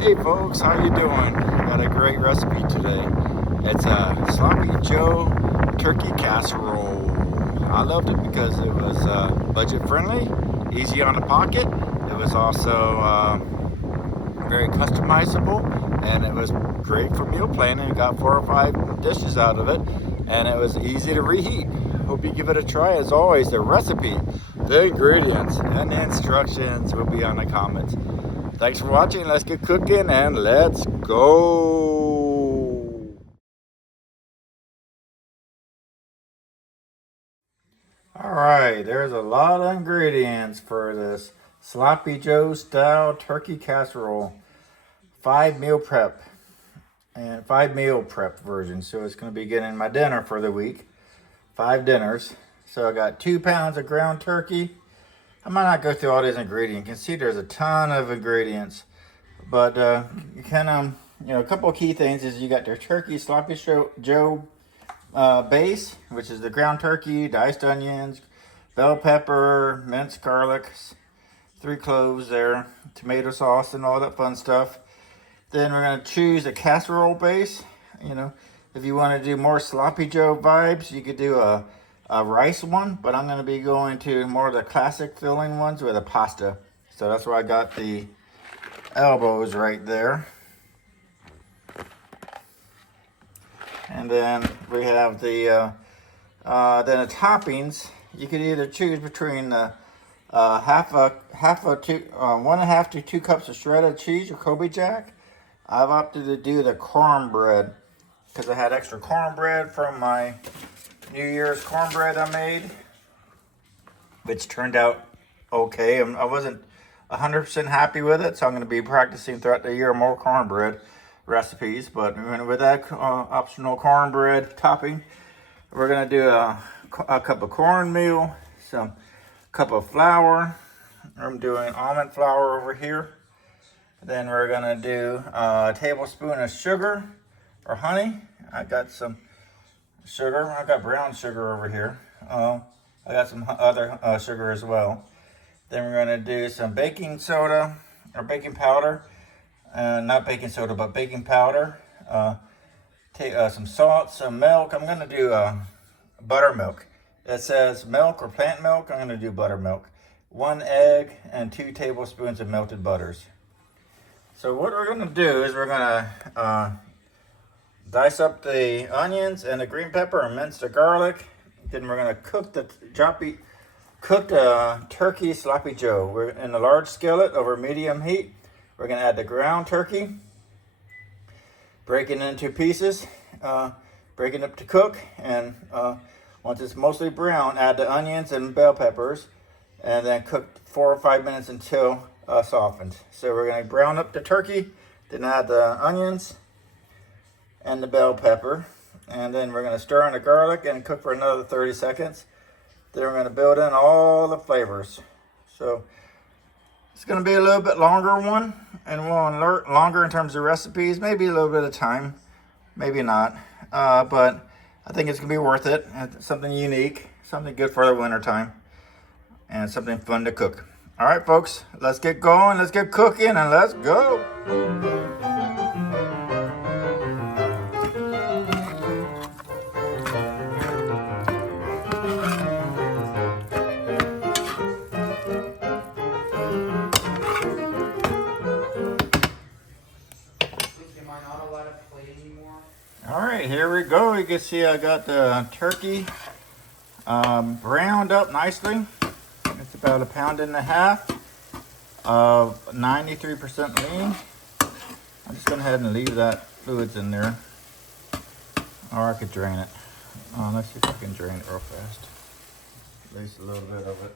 Hey folks, how you doing? Got a great recipe today. It's a sloppy Joe turkey casserole. I loved it because it was budget friendly, easy on the pocket. It was also very customizable, and it was great for meal planning. I got 4 or 5 dishes out of it, and it was easy to reheat. Hope you give it a try. As always, the recipe, the ingredients, and the instructions will be on the comments. Thanks for watching. Let's get cooking and let's go. All right, there's a lot of ingredients for this sloppy Joe style turkey casserole. 5 meal prep version. So it's going to be getting my dinner for the week. 5 dinners. So I got 2 pounds of ground turkey. I might not go through all these ingredients. You can see there's a ton of ingredients, but you can a couple of key things is you got your turkey sloppy Joe base, which is the ground turkey, diced onions, bell pepper, minced garlic, 3 cloves there, tomato sauce, and all that fun stuff. Then we're gonna choose a casserole base. If you want to do more sloppy Joe vibes, you could do a rice one, but I'm going to be going to more of the classic filling ones with a pasta. So that's where I got the elbows right there. And then we have the toppings. You could either choose between the 1.5 to 2 cups of shredded cheese or Kobe Jack. I've opted to do the cornbread because I had extra cornbread from my New Year's cornbread I made, which turned out okay. I wasn't 100% happy with it, so I'm going to be practicing throughout the year more cornbread recipes. But with that optional cornbread topping, we're going to do a cup of cornmeal, some cup of flour. I'm doing almond flour over here. Then we're going to do a tablespoon of sugar or honey. I got some sugar. I got brown sugar over here. I got some other sugar as well. Then we're going to do some baking soda or baking powder. Not baking soda, but baking powder. Some salt, some milk. I'm going to do buttermilk. It says milk or plant milk. I'm going to do buttermilk. 1 egg and 2 tablespoons of melted butters. So what we're going to do is we're going to dice up the onions and the green pepper and mince the garlic. Then we're going to cook the turkey sloppy Joe. We're in a large skillet over medium heat. We're going to add the ground turkey, break it into pieces, break it up to cook, and once it's mostly brown, add the onions and bell peppers, and then cook 4 or 5 minutes until softened. So we're going to brown up the turkey, then add the onions and the bell pepper, and then we're going to stir in the garlic and cook for another 30 seconds. Then we're going to build in all the flavors. So it's going to be a little bit longer one, and we'll learn longer in terms of recipes, maybe a little bit of time, maybe not, but I think it's going to be worth it. It's something unique, something good for the winter time, and something fun to cook. All right, folks, let's get going, let's get cooking, and let's go. All right, here we go. You can see I got the turkey browned up nicely. It's about 1.5 pounds of 93% lean. I'm just going to go ahead and leave that fluids in there, or I could drain it. Let's see if I can drain it real fast. At least a little bit of it.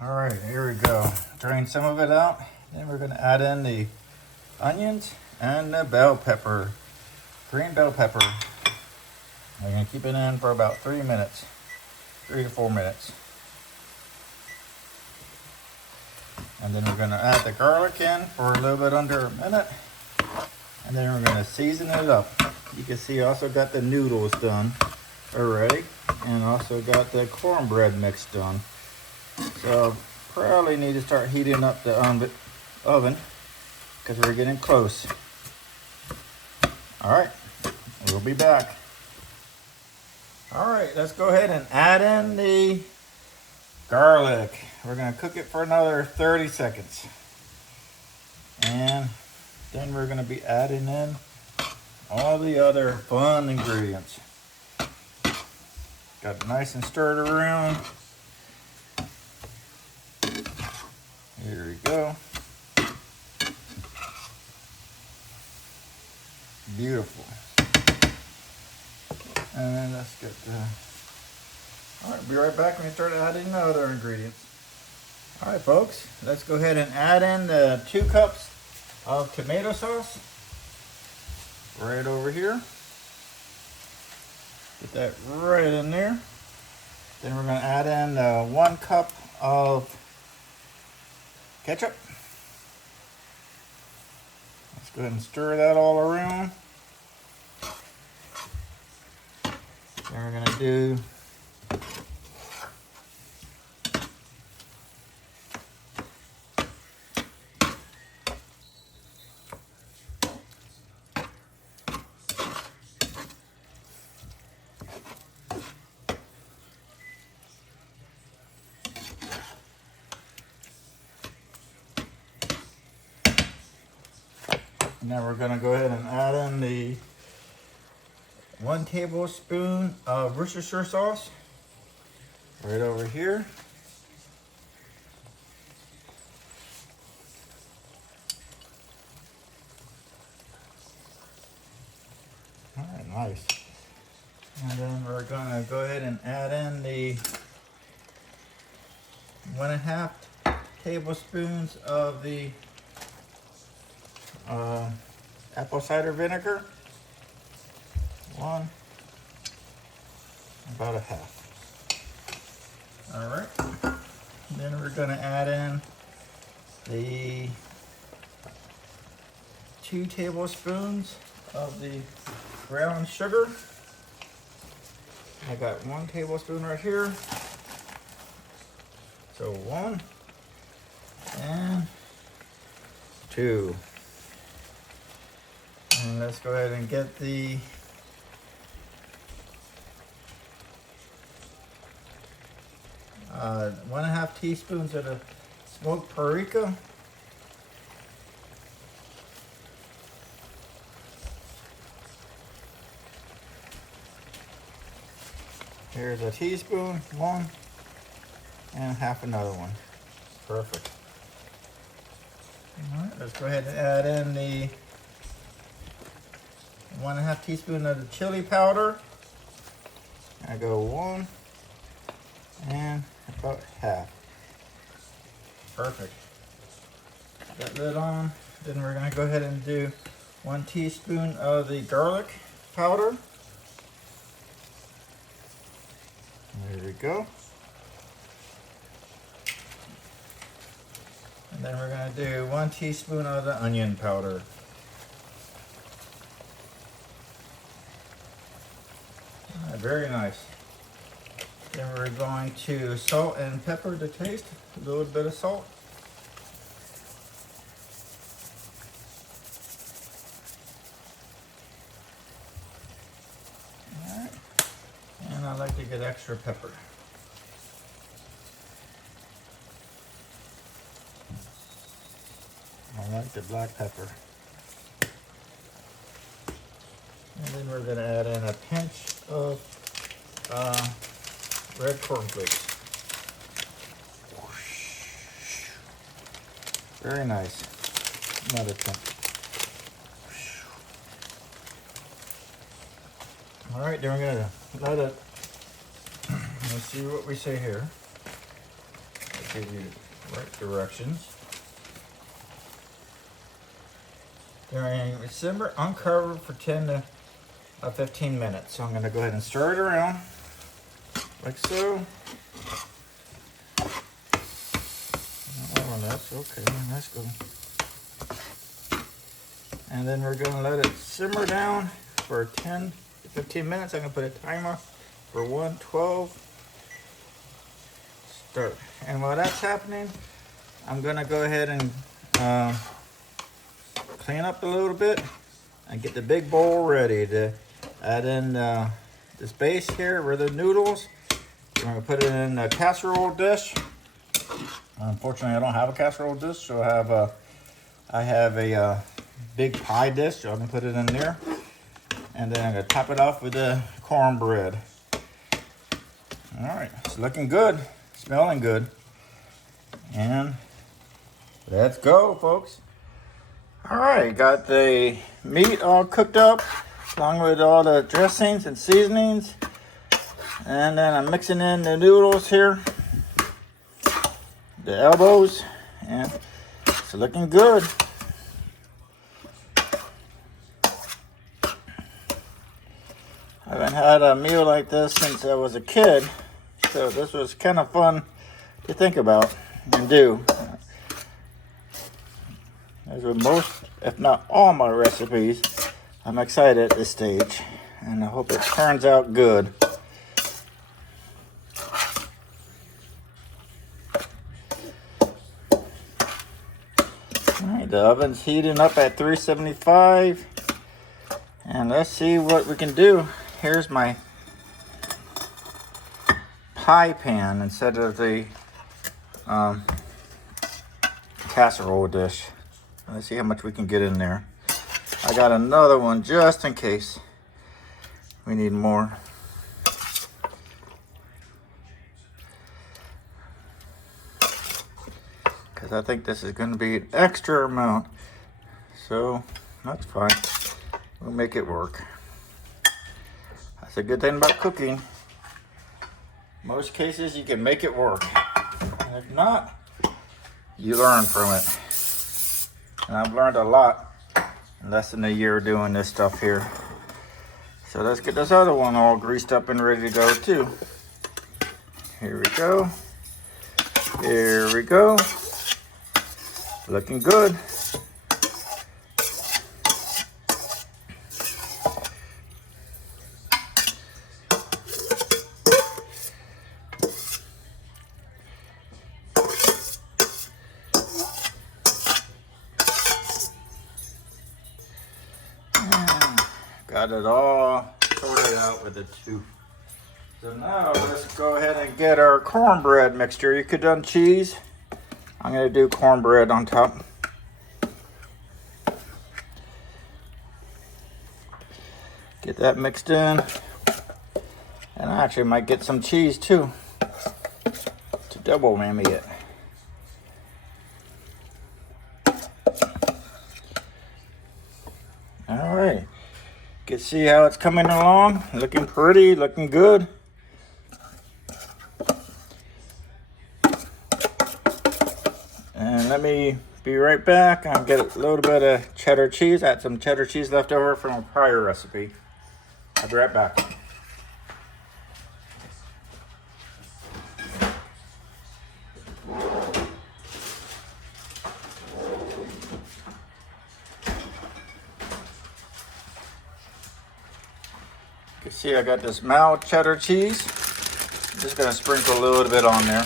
All right, here we go. Drain some of it out. Then we're going to add in the onions and the bell pepper, green bell pepper. We're going to keep it in for about 3 minutes, 3 to 4 minutes. And then we're going to add the garlic in for a little bit under a minute. And then we're going to season it up. You can see I also got the noodles done already. and also got the cornbread mix done. So probably need to start heating up the oven because we're getting close. All right, we'll be back. All right, let's go ahead and add in the garlic. We're gonna cook it for another 30 seconds. And then we're gonna be adding in all the other fun ingredients. Got it nice and stirred around. Here we go. Beautiful. And then let's get the... All right, be right back when we start adding the other ingredients. All right, folks, let's go ahead and add in the 2 cups of tomato sauce. Right over here. Get that right in there. Then we're going to add in 1 cup of ketchup. Let's go ahead and stir that all around. Then we're going to do now we're going to go ahead and add in the 1 tablespoon of Worcestershire sauce right over here. All right, nice. And then we're going to go ahead and add in the 1.5 tablespoons of the apple cider vinegar. 1, about a half. All right. Then we're going to add in the 2 tablespoons of the brown sugar. I got 1 tablespoon right here. So 1 and 2. And let's go ahead and get the 1.5 teaspoons of the smoked paprika. Here's a teaspoon, 1, and half another one. Perfect. All right, let's go ahead and add in the 1.5 teaspoon of the chili powder. I go 1 and about half. Perfect. Got that lid on. Then we're going to go ahead and do 1 teaspoon of the garlic powder. There we go. And then we're going to do 1 teaspoon of the onion powder. Very nice. Then we're going to salt and pepper to taste. A little bit of salt. All right. And I like to get extra pepper. I like the black pepper. And then we're going to add in a pinch of red cornflakes. Very nice. Another pinch. All right, then we're going to let it, let's see what we say here. I'll give you the right directions. During simmer, uncover for 10 to 15 minutes. So I'm going to go ahead and stir it around like so. Oh, that's okay. That's good. And then we're going to let it simmer down for 10 to 15 minutes. I'm going to put a timer for 112. Start. And while that's happening, I'm gonna go ahead and clean up a little bit and get the big bowl ready to add in this base here with the noodles. I'm gonna put it in a casserole dish. Unfortunately, I don't have a casserole dish, so I have a big pie dish, so I'm gonna put it in there. And then I'm gonna top it off with the cornbread. All right, it's looking good, smelling good. And let's go, folks. All right, got the meat all cooked up, along with all the dressings and seasonings. And then I'm mixing in the noodles here, the elbows, and it's looking good. I haven't had a meal like this since I was a kid, so this was kind of fun to think about and do. As with most, if not all my recipes, I'm excited at this stage, and I hope it turns out good. Alright, the oven's heating up at 375, and let's see what we can do. Here's my pie pan instead of the casserole dish. Let's see how much we can get in there. I got another one just in case we need more. Because I think this is going to be an extra amount. So that's fine. We'll make it work. That's a good thing about cooking. Most cases you can make it work. And if not, you learn from it. And I've learned a lot in less than a year doing this stuff here. So let's get this other one all greased up and ready to go too. Here we go. Here we go. Looking good. Got it all sorted out with the two. So now let's go ahead and get our cornbread mixture. You could have done cheese. I'm going to do cornbread on top. Get that mixed in. And I actually might get some cheese too, to double whammy it. All right. You can see how it's coming along. Looking pretty, looking good. And let me be right back. I'll get a little bit of cheddar cheese. I had some cheddar cheese left over from a prior recipe. I'll be right back. You can see I got this mild cheddar cheese. I'm just going to sprinkle a little bit on there.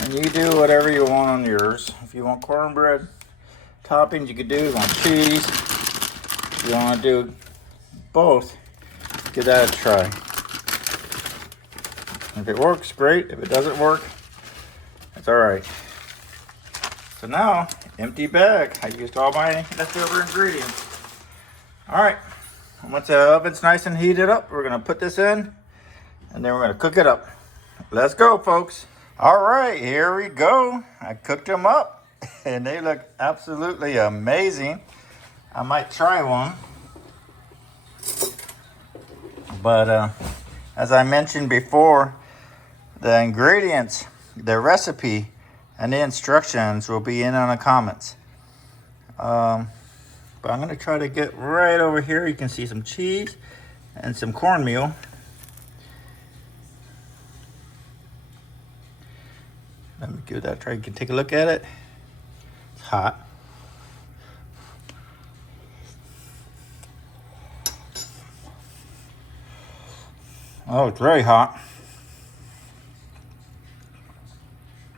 And you do whatever you want on yours. If you want cornbread toppings, you could do. If you want cheese, if you want to do both, give that a try. If it works, great. If it doesn't work, it's all right. So now, empty bag. I used all my leftover ingredients. All right, once the oven's nice and heated up, we're gonna put this in, and then we're gonna cook it up. Let's go, folks. All right, here we go. I cooked them up, and they look absolutely amazing. I might try one. But as I mentioned before, the ingredients, the recipe, and the instructions will be in on the comments. But I'm going to try to get right over here. You can see some cheese and some cornmeal. Let me give that a try. You can take a look at it. It's hot. Oh, it's very hot.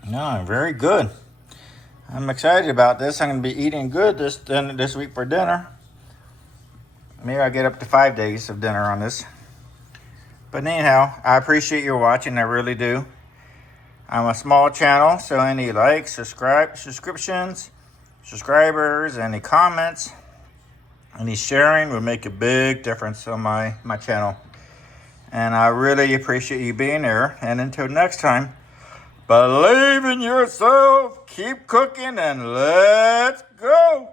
No, very good. I'm excited about this. I'm going to be eating good this week for dinner. Maybe I'll get up to 5 days of dinner on this. But anyhow, I appreciate you watching. I really do. I'm a small channel, so any likes, subscriptions, subscribers, any comments, any sharing would make a big difference on my channel. And I really appreciate you being there. And until next time, believe in yourself, keep cooking, and let's go.